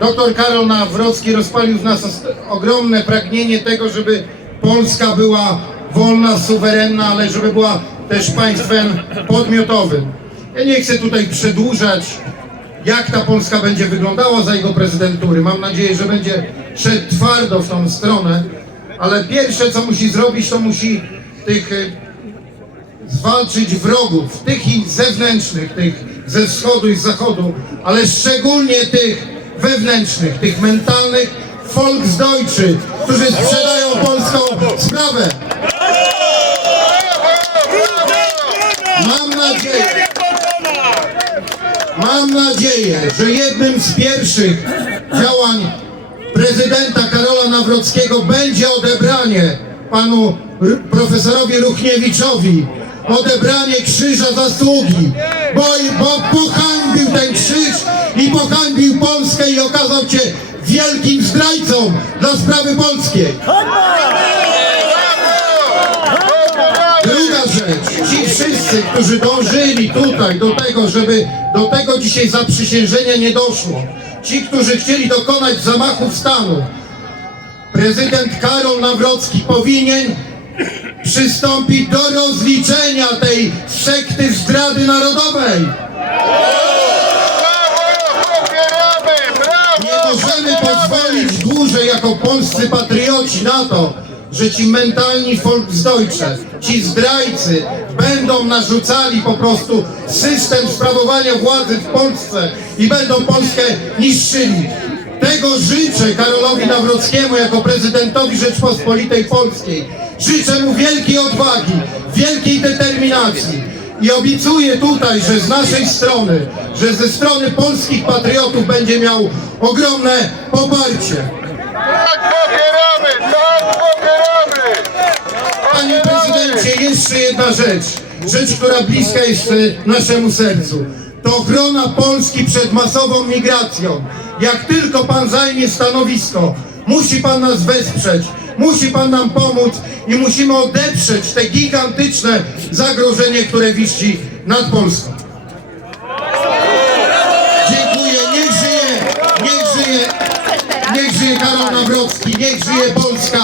Doktor Karol Nawrocki rozpalił w nas ogromne pragnienie tego, żeby Polska była wolna, suwerenna, ale żeby była też państwem podmiotowym. Ja nie chcę tutaj przedłużać, jak ta Polska będzie wyglądała za jego prezydentury. Mam nadzieję, że będzie szedł twardo w tą stronę, ale pierwsze, co musi zrobić, to musi tych y, zwalczyć wrogów, tych i zewnętrznych, tych ze wschodu i z zachodu, ale szczególnie tych wewnętrznych, tych mentalnych Volksdeutsche, którzy sprzedają polską sprawę. Mam nadzieję, mam nadzieję, że jednym z pierwszych działań prezydenta Karola Nawrockiego będzie odebranie panu profesorowi Ruchniewiczowi odebranie krzyża zasługi, bo, bo pohańbił ten krzyż i pohańbił Polskę i okazał się wielkim zdrajcą dla sprawy polskiej. Druga rzecz, ci wszyscy, którzy dążyli tutaj do tego, żeby do tego dzisiaj zaprzysiężenia nie doszło, ci, którzy chcieli dokonać zamachów stanu, prezydent Karol Nawrocki powinien przystąpić do rozliczenia tej sekty zdrady narodowej. Popieramy! Brawo! Nie możemy dłużej jako polscy patrioci na to, że ci mentalni Volksdeutsche, ci zdrajcy będą narzucali po prostu system sprawowania władzy w Polsce i będą Polskę niszczyli. Tego życzę Karolowi Nawrockiemu jako prezydentowi Rzeczpospolitej Polskiej. Życzę mu wielkiej odwagi, wielkiej determinacji. I obiecuję tutaj, że z naszej strony, że ze strony polskich patriotów będzie miał ogromne poparcie. Tak popieramy! Tak popieramy! Panie prezydencie, jeszcze jedna rzecz. Rzecz, która bliska jest naszemu sercu. To ochrona Polski przed masową migracją. Jak tylko pan zajmie stanowisko, musi pan nas wesprzeć, musi pan nam pomóc i musimy odeprzeć te gigantyczne zagrożenie, które wisi nad Polską. Dziękuję, niech żyje, Karol Nawrocki, niech żyje Polska.